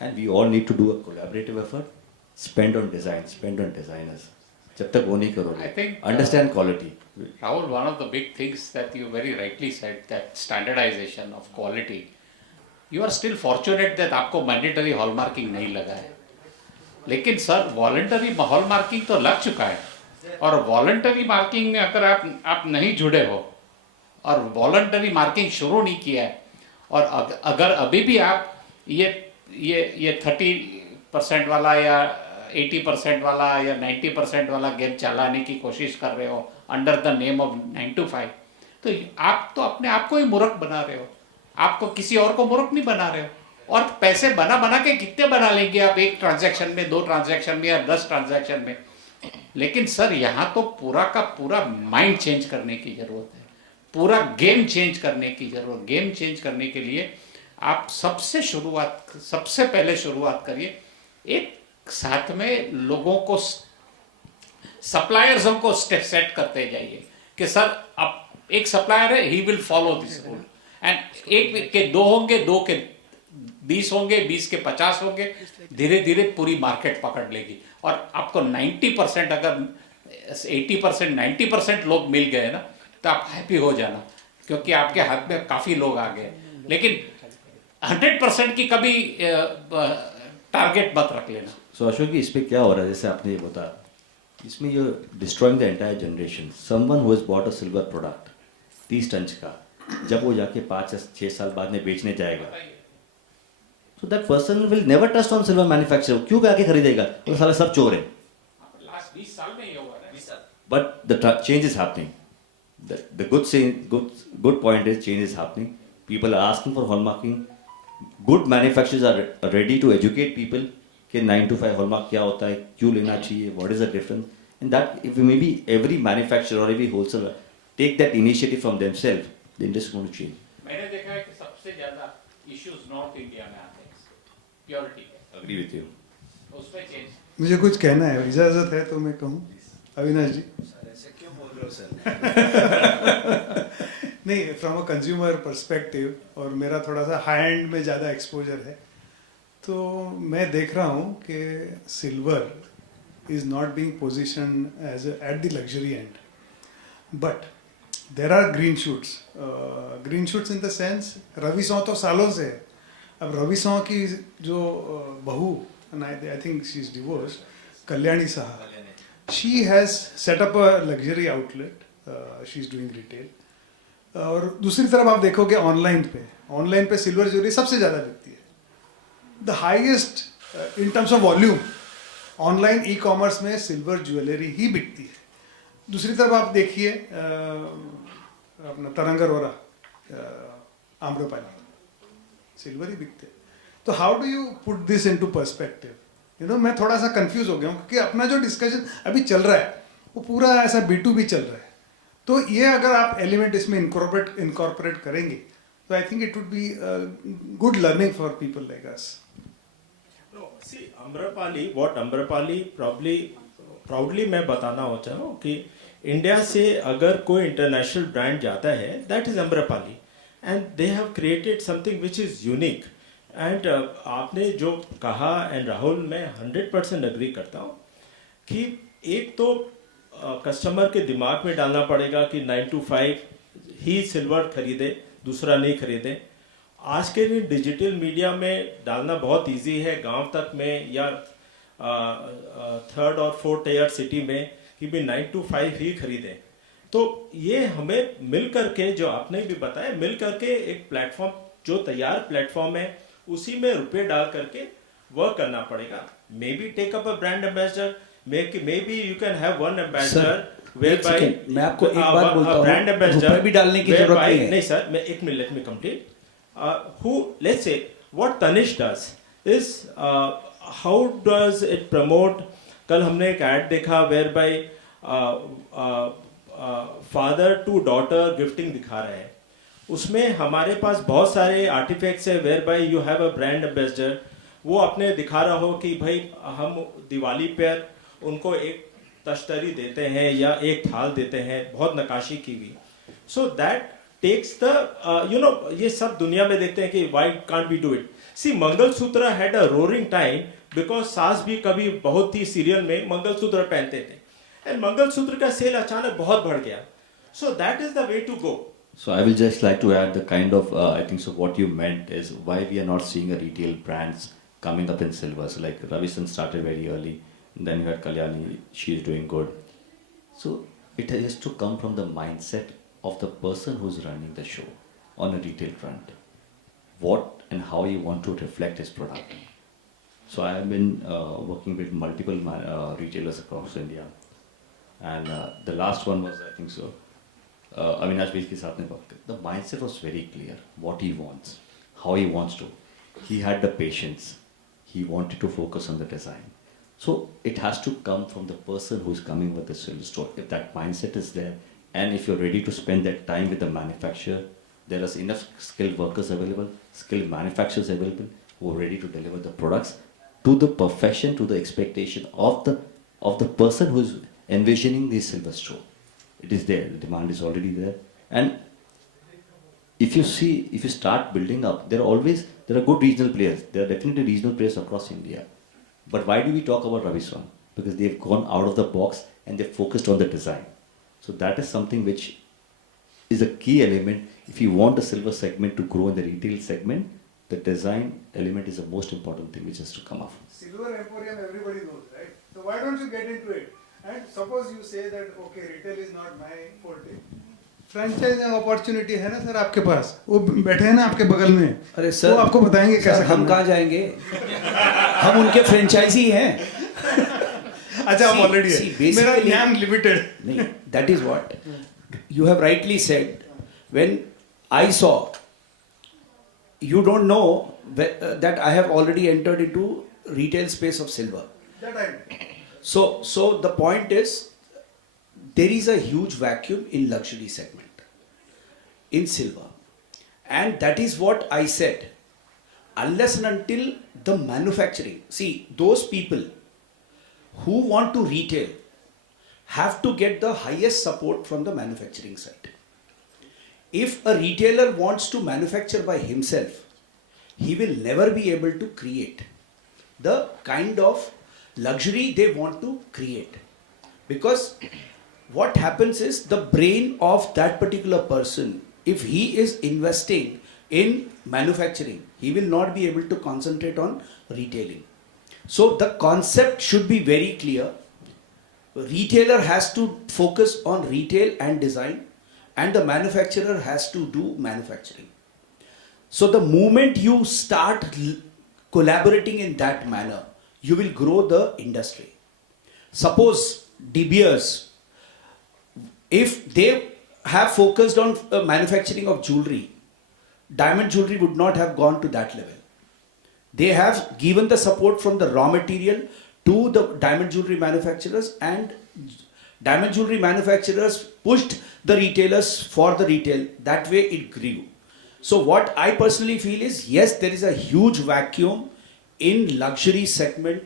and we all need to do a collaborative effort. Spend on design, spend on designers. जब तक वो नहीं करोगे, I think, understand quality. Rahul, one of the big things that you very rightly said, that standardization of quality. You are still fortunate that आपको mandatory hallmarking नहीं लगा है. लेकिन सर voluntary hallmarking तो लग चुका है. और वॉलंटरी मार्किंग में अगर आप नहीं जुड़े हो और वॉलंटरी मार्किंग शुरू नहीं किया है, और अगर अभी भी आप ये 30% वाला या 80% वाला या 90% वाला गेम चलाने की कोशिश कर रहे हो under the name of 9 to 5, तो आप तो अपने आप को ही मूर्ख बना रहे हो, आपको किसी और को मूर्ख नहीं बना रहे हो। और पैसे बना बना के कितने बना लेंगे आप, एक ट्रांजैक्शन में, 2 ट्रांजैक्शन में या 10 ट्रांजैक्शन में। लेकिन सर यहाँ तो पूरा का पूरा माइंड चेंज करने की जरूरत है, पूरा गेम चेंज करने की जरूरत। गेम चेंज करने के लिए आप सबसे पहले शुरुआत करिए, एक साथ में लोगों को, सप्लायर्सों को स्टेप सेट करते जाइए कि सर अब एक सप्लायर है, he will follow this rule, and एक के 2 होंगे, 2 के 20 होंगे, 20 के 50 होंगे, धीरे धीरे पूरी मार्केट पकड़ लेगी। और आपको 90% अगर 80% 90% लोग मिल गए ना, तो आप हैप्पी हो जाना, क्योंकि आपके हाथ में काफी लोग आ गए। लेकिन 100% की कभी टारगेट मत रख लेना। सो अशोक जी, इसमें क्या हो रहा है, जैसे आपने ये बताया, इसमें you destroying the entire generation. Someone who has bought a silver product 30 ton का, जब वो जाके 5 या 6 साल बाद में बेचने जाएगा, so that person will never trust on silver manufacturer. क्यों आके खरीदेगा? वो साले सब चोर हैं। लास्ट 20 साल में ये हुआ है। But the change is happening. The good point is change is happening. People are asking for hallmarking. Good manufacturers are ready to educate people कि 9 to 5 hallmark क्या होता है, क्यों लेना चाहिए, what is the difference, and that if maybe every manufacturer or every wholesaler take that initiative from themselves, the industry is going to change. मैंने देखा है कि सबसे ज्यादा इश्यूज नॉर्थ इंडिया में आते हैं, प्योरिटी के। Agree with you. उसमें चेंज। मुझे कुछ कहना है, इजाजत है तो मैं कहूँ? अविनाश जी, ऐसे क्यों बोल रहे हो सर? नहीं, फ्रॉम अ कंज्यूमर पर्सपेक्टिव, और मेरा थोड़ा सा हाई एंड में ज़्यादा एक्सपोजर है, तो मैं देख रहा हूँ कि silver is not being position as at the luxury end, but there are green shoots in the sense, Ravi सौ तो सालों से है। अब रवि सौ की जो बहू, I think she is divorce, Kalyani Saha, she has set up a luxury outlet, she is doing retail. और दूसरी तरफ आप देखोगे ऑनलाइन पे सिल्वर ज्वेलरी सबसे ज़्यादा बिकती है, the highest in terms of volume. Online e commerce में सिल्वर ज्वेलरी ही बिकती है। दूसरी तरफ आप देखिए अपना तरंगरोरा, आम्रपाली, सिल्वर ही बिकते हैं। तो how do you put this into perspective? मैं थोड़ा सा कंफ्यूज हो गया हूँ, क्योंकि अपना जो डिस्कशन अभी चल रहा है वो पूरा ऐसा B2B चल रहा है। तो ये अगर आप एलिमेंट इसमें इनकॉर्पोरेट करेंगे, तो I think it would be good learning for people like us. No, see, Amrapali proudly मैं बताना चाह रहा हूँ कि इंडिया से अगर कोई इंटरनेशनल ब्रांड जाता है, that is Amrapali, and they have created something which is unique. And आपने जो कहा, एंड राहुल, मैं 100% एग्री करता हूँ कि एक तो कस्टमर के दिमाग में डालना पड़ेगा कि 9 to 5 ही सिल्वर खरीदे, दूसरा नहीं खरीदे। आज के दिन डिजिटल मीडिया में डालना बहुत इजी है, गांव तक में या 3rd और 4th ईयर सिटी में, कि भी 9 to 5 ही खरीदें। तो ये हमें मिल करके, जो आपने भी बताया, मिल करके एक प्लेटफॉर्म, जो तैयार प्लेटफॉर्म है उसी में रुपए डाल करके वर्क करना पड़ेगा। Maybe take up a brand ambassador, maybe you can have one ambassador whereby मैं आपको एक बात बोलता हूँ, ब्रांड एम्बेसडर रुपए भी डालने की जरूरत नहीं है। नहीं सर, मैं एक minute, let me complete. Who, let's say, what Tanish does is, how does it promote? कल हमने एक ad देखा whereby father to daughter gifting दिखा रहे हैं। उसमें हमारे पास बहुत सारे आर्टिफैक्ट्स है whereby you have a brand ambassador, वो अपने दिखा रहा हो कि भाई हम दिवाली पर उनको एक तश्तरी देते हैं या एक थाल देते हैं, बहुत नकाशी की हुई। So that takes the ये सब दुनिया में देखते हैं कि why can't we do it? See, mangalsutra had a roaring time because सास भी कभी बहुत ही सीरियल में मंगलसूत्र पहनते थे, and मंगलसूत्र का सेल अचानक बहुत बढ़ गया। So that is the way to go. So I will just like to add the kind of I think so what you meant is why we are not seeing a retail brands coming up in silver. So like Ravisan started very early, and then you had Kalyani, she is doing good. So it has to come from the mindset of the person who's running the show on a retail front. What and how you want to reflect his product. So I have been working with multiple retailers across India, and the last one was, I think so, Avinash Bhai ke saath mein baat kari. The mindset was very clear, what he wants, how he wants to. He had the patience, he wanted to focus on the design. So it has to come from the person who's coming with the silver store. If that mindset is there, and if you're ready to spend that time with the manufacturer, there is enough skilled workers available, skilled manufacturers available who are ready to deliver the products to the perfection, to the expectation of the person who is envisioning the silver store. It is there, the demand is already there. And if you start building up, there are good regional players. There are definitely regional players across India. But why do we talk about Ravi Swan? Because they've gone out of the box and they've focused on the design. So that is something which is a key element. If you want the silver segment to grow in the retail segment, the design element is the most important thing which has to come up. Silver Emporium, everybody knows, right? So why don't you get into it? And suppose you say that, okay, retail is not my forte. Franchising opportunity है ना sir आपके पास, वो बैठे हैं ना आपके बगल में, अरे सर वो आपको बताएंगे कैसे हम कहाँ जाएंगे, हम उनके फ्रेंचाइजी हैं. अच्छा आप ऑलरेडी है, मेरा ज्ञान लिमिटेड नहीं. That is what you have rightly said. When I saw, you don't know that I have already entered into retail space of silver. that time. So the point is, there is a huge vacuum in luxury segment, in silver. And that is what I said. Unless and until the manufacturing, see, those people who want to retail have to get the highest support from the manufacturing side. If a retailer wants to manufacture by himself, he will never be able to create the kind of luxury they want to create. Because what happens is, the brain of that particular person, if he is investing in manufacturing, he will not be able to concentrate on retailing. So the concept should be very clear. Retailer has to focus on retail and design, and the manufacturer has to do manufacturing. So the moment you start collaborating in that manner, you will grow the industry. Suppose De Beers, if they have focused on manufacturing of jewelry, diamond jewelry would not have gone to that level. They have given the support from the raw material to the diamond jewelry manufacturers, and diamond jewelry manufacturers pushed the retailers for the retail. That way it grew. So what I personally feel is, yes, there is a huge vacuum in luxury segment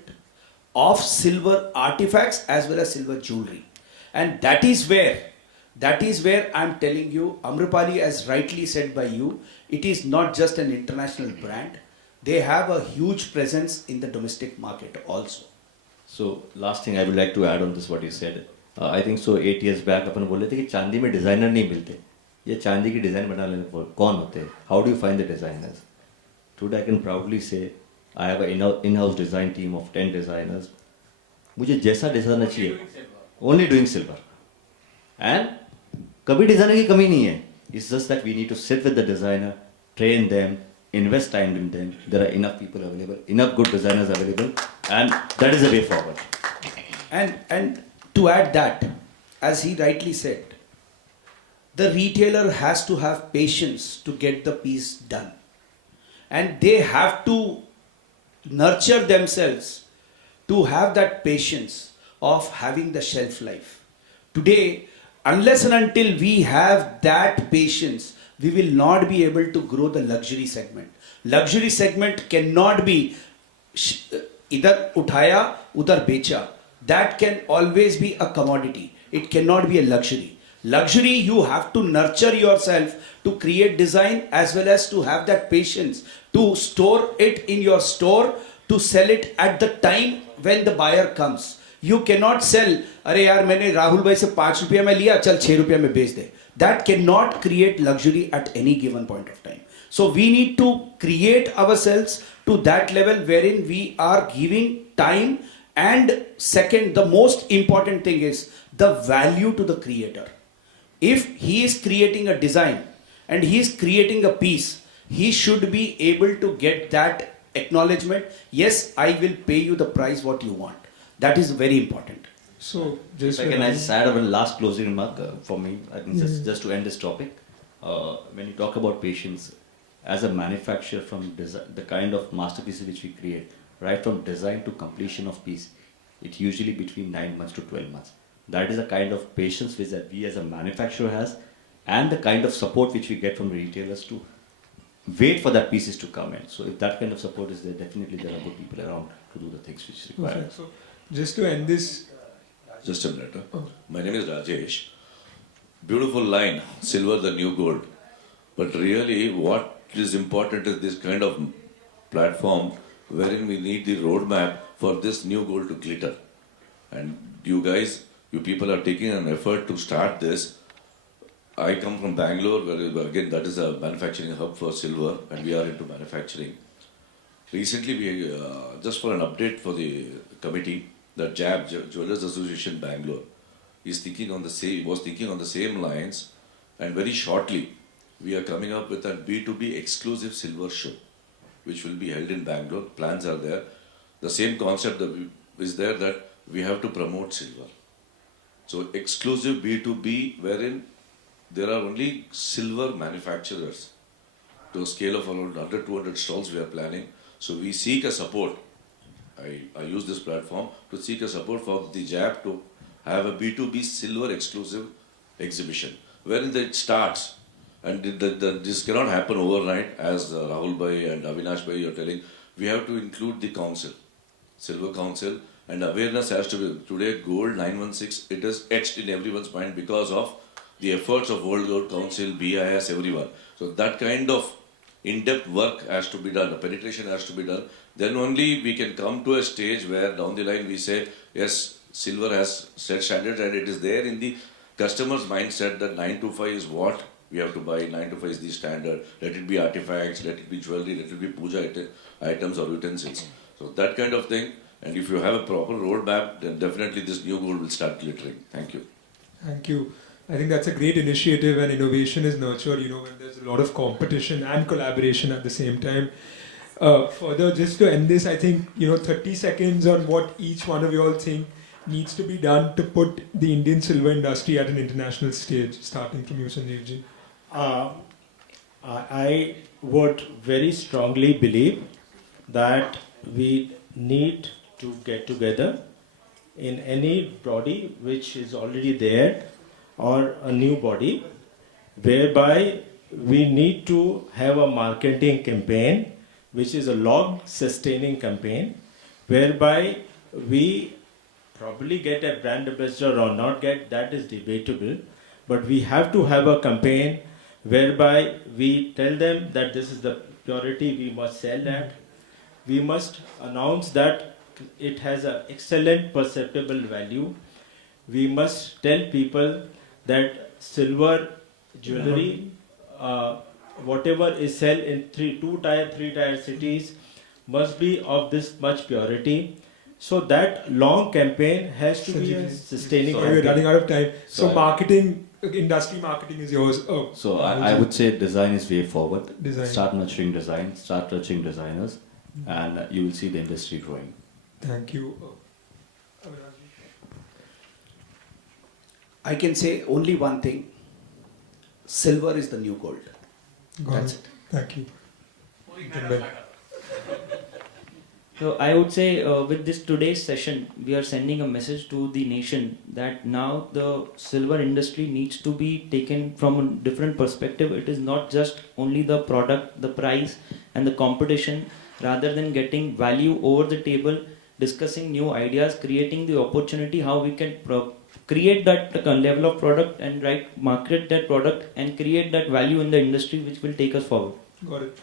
of silver artifacts as well as silver jewelry. And that is where I'm telling you, Amrapali, as rightly said by you, it is not just an international brand. They have a huge presence in the domestic market also. So last thing I would like to add on this what you said. I think so 8 years back अपन बोले थे कि चांदी में designer नहीं मिलते. ये चांदी की डिजाइन बनाने वाले कौन होते हैं? How do you find the designers? Today I can proudly say I have an in-house design team of 10 designers. मुझे जैसा डिजाइनर चाहिए, only doing silver. And कभी डिजाइनर की कमी नहीं है. It's just that we need to sit with the designer, train them, invest time in them. There are enough people available, enough good designers available, and that is the way forward. And to add that, as he rightly said, the retailer has to have patience to get the piece done. And they have to nurture themselves to have that patience of having the shelf life. Today, unless and until we have that patience, we will not be able to grow the luxury segment. Luxury segment cannot be idhar uthaya, udhar becha. That can always be a commodity. It cannot be a luxury. Luxury, you have to nurture yourself to create design as well as to have that patience to store it in your store, to sell it at the time when the buyer comes. You cannot sell, अरे यार मैंने राहुल भाई से 5 रुपया में लिया, चल 6 रुपया में बेच दे. That cannot create luxury at any given point of time. So we need to create ourselves to that level wherein we are giving time. And second, the most important thing is the value to the creator. If he is creating a design and he is creating a piece, he should be able to get that acknowledgement. Yes, I will pay you the price what you want. That is very important. So, If I can I just add a last closing remark for me, I think just to end this topic. When you talk about patience, as a manufacturer, from the kind of masterpieces which we create, right from design to completion of piece, it's usually between 9 months to 12 months. That is the kind of patience which that we as a manufacturer has, and the kind of support which we get from retailers to wait for that pieces to come in. So if that kind of support is there, definitely there are good people around to do the things which is required. perfect. So, just to end this, Just a minute. Oh. My name is Rajesh. Beautiful line, silver the new gold. But really what is important is this kind of platform wherein we need the roadmap for this new gold to glitter. And you guys, you people are taking an effort to start this. I come from Bangalore, where again that is a manufacturing hub for silver, and we are into manufacturing. Recently, we just for an update for the committee, the JAB Jewelers Association Bangalore is thinking on the same lines, and very shortly we are coming up with a B2B exclusive silver show, which will be held in Bangalore. Plans are there. The same concept is there that we have to promote silver. So exclusive B2B, wherein there are only silver manufacturers to a scale of around 100-200 stalls we are planning. So we seek a support. I use this platform to seek a support for the JAB to have a B2B silver exclusive exhibition, wherein it starts. And this cannot happen overnight, as Rahul Bhai and Avinash Bhai are telling. We have to include the council, Silver Council, and awareness has to be. Today, Gold 916, it is etched in everyone's mind because of the efforts of World Gold Council, BIS, everyone. So that kind of in-depth work has to be done, the penetration has to be done. Then only we can come to a stage where down the line we say, yes, silver has set standards and it is there in the customer's mindset that 925 is what we have to buy, 925 is the standard. Let it be artifacts, let it be jewelry, let it be puja items or utensils. So that kind of thing. And if you have a proper roadmap, then definitely this new gold will start glittering. Thank you. thank you. I think that's a great initiative, and innovation is nurtured, when there's a lot of competition and collaboration at the same time. Further, just to end this, I think, 30 seconds on what each one of you all think needs to be done to put the Indian silver industry at an international stage, starting from you, Sanjeevji. I would very strongly believe that we need to get together in any body which is already there or a new body, whereby we need to have a marketing campaign which is a long sustaining campaign, whereby we probably get a brand ambassador or not get, that is debatable, but we have to have a campaign whereby we tell them that this is the purity we must sell at. We must announce that it has an excellent perceptible value. We must tell people that silver jewelry, whatever is sold in 2-tier, 3-tier cities, must be of this much purity. So that long campaign has to be a sustaining Sorry, we're campaign. running out of time. So Sorry. marketing, industry marketing is yours. Oh, So I would say design is way forward. Design. Start nurturing design, start nurturing designers, and you will see the industry growing. Thank you. I can say only one thing. Silver is the new gold. That's it. Thank you. Gentlemen. So I would say with this today's session, we are sending a message to the nation that now the silver industry needs to be taken from a different perspective. It is not just only the product, the price and the competition, rather than getting value over the table, discussing new ideas, creating the opportunity, how we can create that level of product and market that product and create that value in the industry which will take us forward. Got it.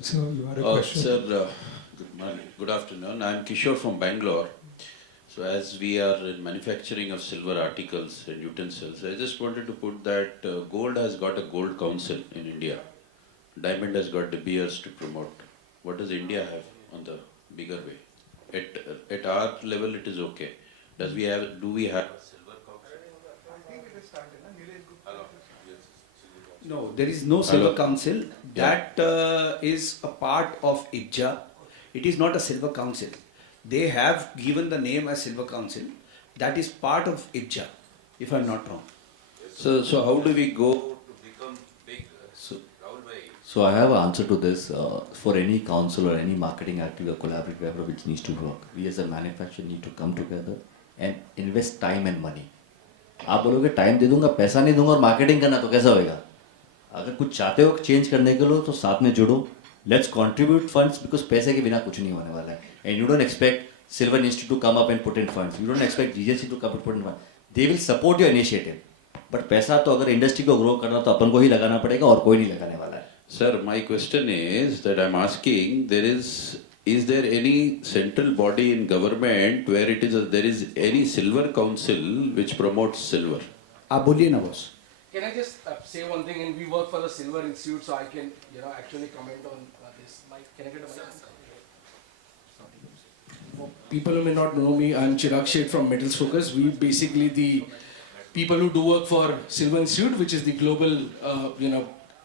So you had a question? Sir, good afternoon. I am Kishore from Bangalore. So as we are in manufacturing of silver articles and utensils, I just wanted to put that gold has got a gold council in India. Diamond has got De Beers to promote. What does India have on the bigger way? At our level it is okay. Do we have a silver council? No, there is no Silver Council. That is a part of IBJA. It is not a Silver Council. They have given the name as Silver Council. That is part of IBJA, if I am not wrong. So how do we go to become big? Rahul bhai, So I have an answer to this. For any council or any marketing activity or collaborative effort which needs to work, we as a manufacturer need to come together and invest time and money. आप बोलोगे time दे दूंगा, पैसा नहीं दूंगा और marketing करना तो कैसा होएगा? अगर कुछ चाहते हो चेंज करने के लिए तो साथ में जुड़ो. Let's contribute funds because पैसे के बिना कुछ नहीं होने वाला है. And you don't expect Silver Institute to come up and put in funds. You don't expect GJS to come and put in funds. They will support your initiative. But पैसा तो अगर इंडस्ट्री को ग्रो करना तो अपन को ही लगाना पड़ेगा और कोई नहीं लगाने वाला है. sir, my question is that I'm asking, is there any central body in government where there is any Silver Council which promotes silver? आप बोलिए ना boss. Can I just say one thing? And we work for the Silver Institute, so I can, actually comment on this. Mike, can I get a mic? For people who may not know me, I'm Chirag Sheth from Metals Focus. We basically the people who do work for Silver Institute, which is the global,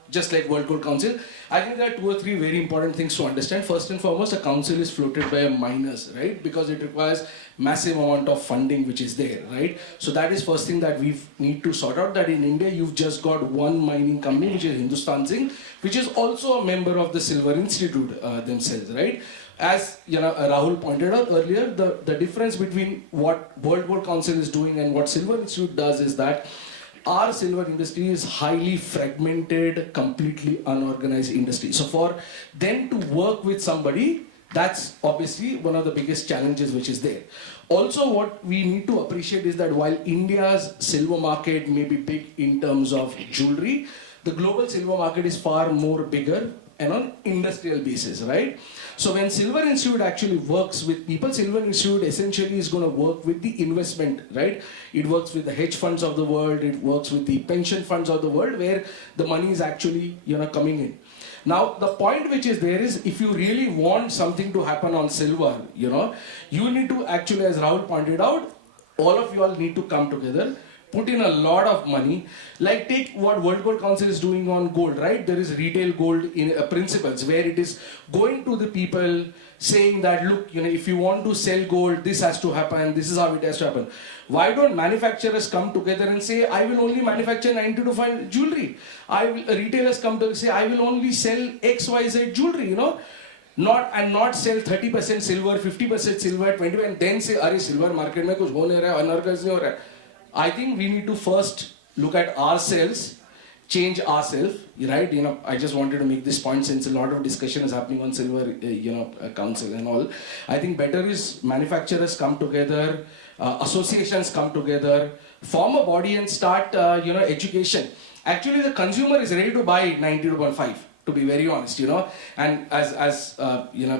just like World Gold Council. I think there are 2 or 3 very important things to understand. First and foremost, a council is floated by miners, right? Because it requires massive amount of funding which is there, right? So that is first thing that we need to sort out, that in India you've just got one mining company which is Hindustan Zinc, which is also a member of the Silver Institute themselves, right? As Rahul pointed out earlier, the difference between what World Gold Council is doing and what Silver Institute does is that our silver industry is highly fragmented, completely unorganized industry. So for them to work with somebody, that's obviously one of the biggest challenges which is there. Also, what we need to appreciate is that while India's silver market may be big in terms of jewelry, the global silver market is far more bigger and on industrial basis, right? So when Silver Institute actually works with people, Silver Institute essentially is going to work with the investment, right? It works with the hedge funds of the world, it works with the pension funds of the world, where the money is actually, coming in. Now, the point which is there is, if you really want something to happen on silver, you need to actually, as Rahul pointed out, all of you all need to come together, put in a lot of money. Like take what World Gold Council is doing on gold, right? There is retail gold in principles where it is going to the people saying that, look, if you want to sell gold, this has to happen, this is how it has to happen. Why don't manufacturers come together and say, I will only manufacture 92 jewelry. Retailers come to say, I will only sell XYZ jewelry, not sell 30% silver, 50% silver, 20%, and then say, "Arey silver market mein kuch ho nahi raha, unorganized nahi ho raha." I think we need to first look at ourselves, change ourselves, right? I just wanted to make this point since a lot of discussion is happening on silver, council and all. I think better is manufacturers come together, associations come together, form a body and start, education. Actually, the consumer is ready to buy 92.5. To be very honest, and as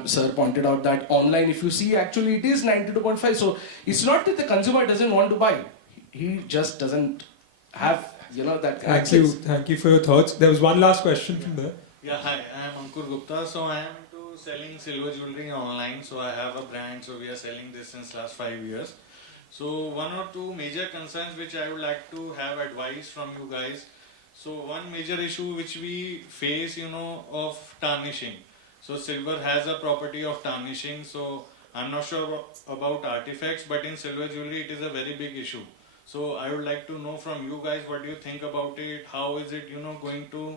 sir pointed out that online, if you see, actually it is 92.5. So it's not that the consumer doesn't want to buy. He just doesn't have, that access. Thank you for your thoughts. There was one last question from there. Yeah, hi, I am Ankur Gupta. So I am into selling silver jewelry online. So I have a brand. So we are selling this since last 5 years. So 1 or 2 major concerns which I would like to have advice from you guys. So one major issue which we face, of tarnishing. So silver has a property of tarnishing. So I'm not sure about artifacts, but in silver jewelry it is a very big issue. So I would like to know from you guys, what do you think about it? How is it, going to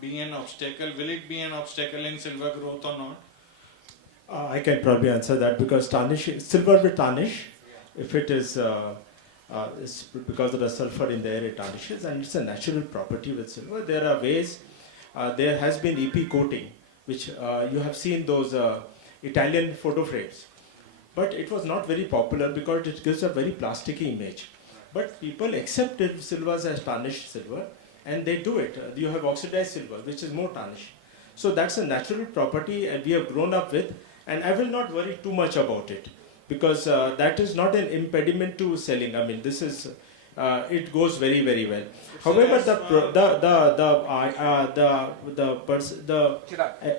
be an obstacle? Will it be an obstacle in silver growth or not? I can probably answer that because silver will tarnish if it is it's because of the sulfur in the air, it tarnishes, and it's a natural property with silver. There are ways. There has been EP coating, which you have seen those Italian photo frames. But it was not very popular because it gives a very plasticky image. But people accept silver as tarnished silver, and they do it. You have oxidized silver, which is more tarnished. So that's a natural property, and we have grown up with, and I will not worry too much about it because that is not an impediment to selling. I mean, this is it goes very, very well. However,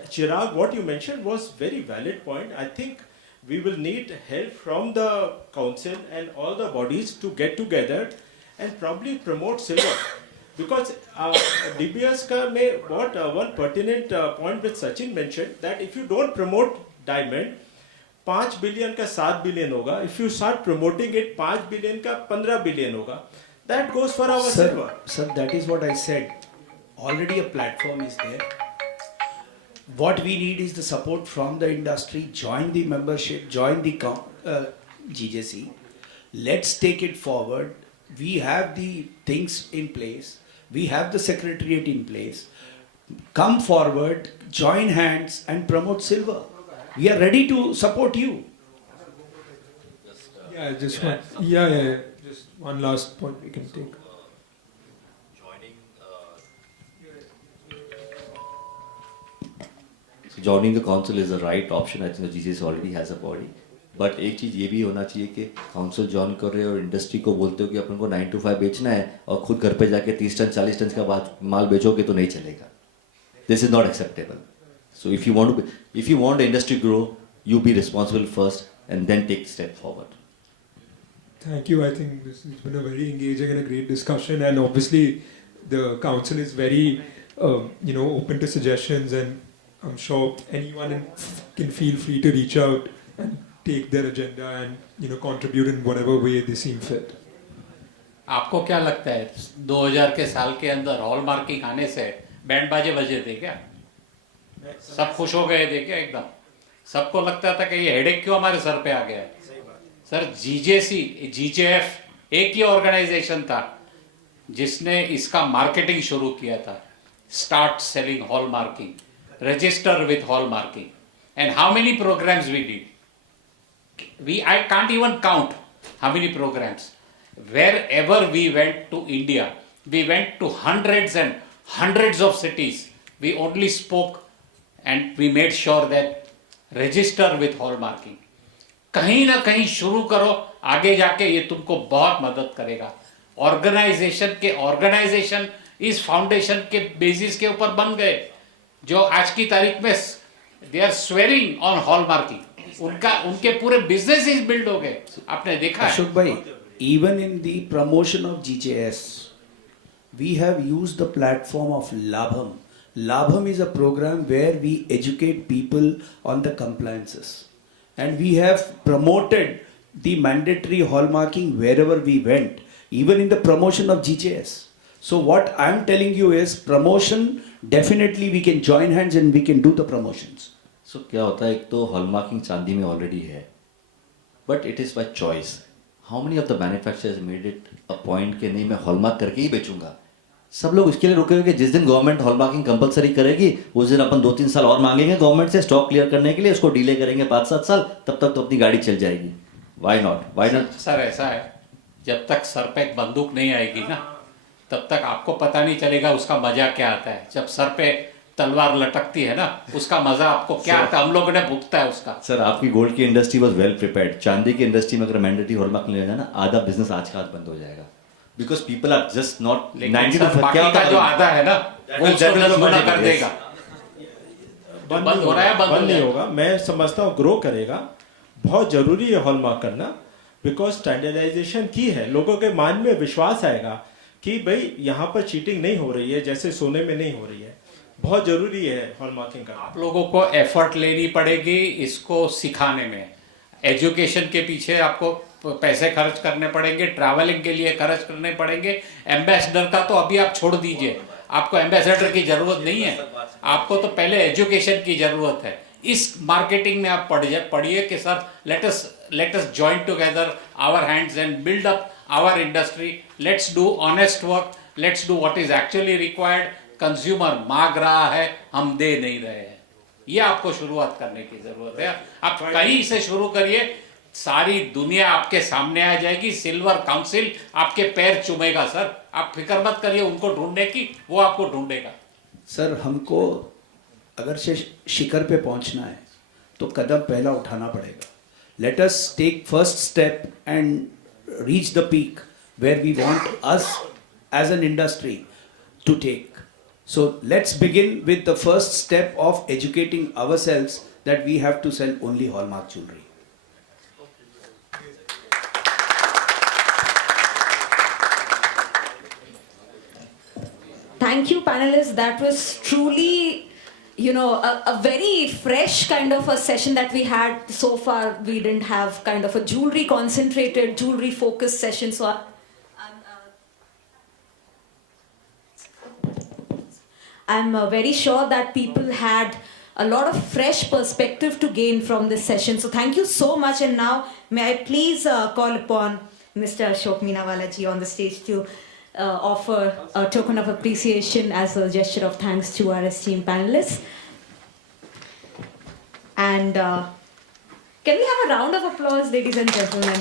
Chirag, what you mentioned was very valid point. I think we will need help from the council and all the bodies to get together and probably promote silver. Because DBS ka mein what one pertinent point which Sachin mentioned, that if you don't promote diamond, 5 billion का 7 billion होगा. If you start promoting it, 5 billion का 15 billion होगा. That goes for our silver. Sir, that is what I said. Already a platform is there. What we need is the support from the industry. Join the membership, join the GJC. Let's take it forward. We have the things in place. We have the secretariat in place. Come forward, join hands and promote silver. We are ready to support you. Yeah, just one last point we can take. Joining the council is the right option. I think the GJS already has a body. But एक चीज़ ये भी होना चाहिए कि council join कर रहे हो और इंडस्ट्री को बोलते हो कि अपन को 9 to 5 बेचना है और खुद घर पे जाके 30 टन 40 टन का बाद माल बेचोगे तो नहीं चलेगा. This is not acceptable. So if you want the industry grow, you be responsible first and then take step forward. Thank you. I think this has been a very engaging and a great discussion, and obviously the council is very open to suggestions, and I'm sure anyone can feel free to reach out and take their agenda and contribute in whatever way they seem fit. आपको क्या लगता है 2000 के साल के अंदर hall marking आने से बैंड बाजे बजे थे क्या? सब खुश हो गए थे क्या? एकदम सबको लगता था कि ये हेडेक क्यों हमारे सर पे आ गया है. सर GJF एक ही ऑर्गेनाइजेशन था जिसने इसका मार्केटिंग शुरू किया था. Start selling hallmarking, register with hallmarking, and how many programmes we did. I can't even count how many programs. Wherever we went to India, we went to hundreds and hundreds of cities. We only spoke and we made sure that register with hallmarking. कहीं ना कहीं शुरू करो, आगे जाके ये तुमको बहुत मदद करेगा. ऑर्गेनाइजेशन इस फाउंडेशन के बेसिस के ऊपर बन गए जो आज की तारीख में they are swearing on hallmarking. उनके पूरे बिजनेस इज बिल्ड हो गए. आपने देखा है अशोक भाई, even in the promotion of GJS, we have used the platform of Labham. Labham is a program where we educate people on the compliances, and we have promoted the mandatory hallmarking wherever we went, even in the promotion of GJS. So what I am telling you is promotion, definitely we can join hands and we can do the promotions. So क्या होता है, एक तो hallmarking चांदी में already है, but it is by choice. How many of the manufacturers made it a point कि नहीं मैं हॉलमार्क करके ही बेचूंगा. सब लोग इसके लिए रुके हुए कि जिस दिन गवर्नमेंट हॉलमार्किंग कंपलसरी करेगी उस दिन अपन 2-3 साल और मांगेंगे गवर्नमेंट से स्टॉक क्लियर करने के लिए, उसको डिले करेंगे 5-7 साल, तब तक तो अपनी गाड़ी चल जाएगी. Why not. सर ऐसा है, जब तक सर पे एक बंदूक नहीं आएगी ना, तब तक आपको पता नहीं चलेगा उसका मजा क्या आता है. जब सर पे तलवार लटकती है ना, उसका मजा आपको क्या आता है, हम लोगों ने भुगता है उसका. सर आपकी गोल्ड की इंडस्ट्री वॉज वेल प्रिपेयर्ड. चांदी की इंडस्ट्री में अगर मैंडेटरी हॉलमार्क ले जाए ना, आधा बिजनेस आज का आज बंद हो जाएगा. Because people are just not 90 to 5. क्या जो आधा है ना वो उसको 10 गुना कर देगा. बंद हो रहा है, बंद नहीं होगा. मैं समझता हूँ ग्रो करेगा. बहुत जरूरी है हॉलमार्क करना, बिकॉज स्टैंडर्डाइजेशन की है. लोगों के मन में विश्वास आएगा कि भाई यहाँ पर चीटिंग नहीं हो रही है, जैसे सोने में नहीं हो रही है. बहुत जरूरी है हॉलमार्किंग करना. आप लोगों को एफर्ट लेनी पड़ेगी इसको सिखाने में. एजुकेशन के पीछे आपको पैसे खर्च करने पड़ेंगे, ट्रैवलिंग के लिए खर्च करने पड़ेंगे. एम्बेसडर का तो अभी आप छोड़ दीजिए, आपको एम्बेसडर की जरूरत नहीं है. आपको तो पहले एजुकेशन की जरूरत है. इस मार्केटिंग में आप पढ़िए कि sir let us join together our hands and build up our industry. Let's do honest work, let's do what is actually required. Consumer मांग रहा है, हम दे नहीं रहे हैं. ये आपको शुरुआत करने की जरूरत है. आप कहीं से शुरू करिए, सारी दुनिया आपके सामने आ जाएगी. सिल्वर काउंसिल आपके पैर चूमेगा. सर आप फिक्र मत करिए उनको ढूंढने की, वो आपको ढूंढेगा. सर हमको अगर से शिखर पे पहुंचना है तो कदम पहला उठाना पड़ेगा. Let us take first step and reach the peak where we want us as an industry to take. So let's begin with the first step of educating ourselves that we have to sell only hallmark jewelry. thank you, panelists. That was truly, a very fresh kind of a session that we had so far. We didn't have kind of a jewelry concentrated, jewelry focused session. So I'm very sure that people had a lot of fresh perspective to gain from this session. So thank you so much. And now may I please call upon Mr. Ashok Meenawala ji on the stage to offer a token of appreciation as a gesture of thanks to our esteemed panelists. And can we have a round of applause, ladies and gentlemen?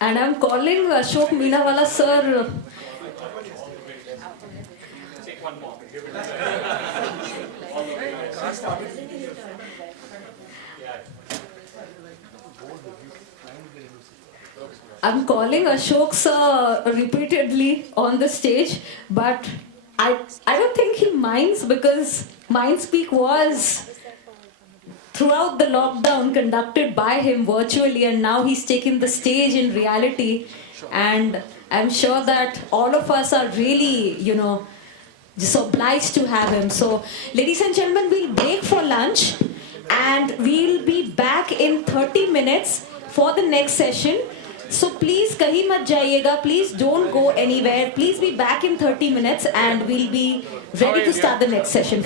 And I'm calling Ashok Meenawala sir. I'm calling Ashok sir repeatedly on the stage, but I don't think he minds, because Mindspeak was throughout the lockdown conducted by him virtually, and now he's taken the stage in reality. And I'm sure that all of us are really, just obliged to have him. So, ladies and gentlemen, we'll break for lunch and we'll be back in 30 minutes for the next session. So please, kahin mat jayega, please don't go anywhere. Please be back in 30 minutes and we'll be ready to start the next session.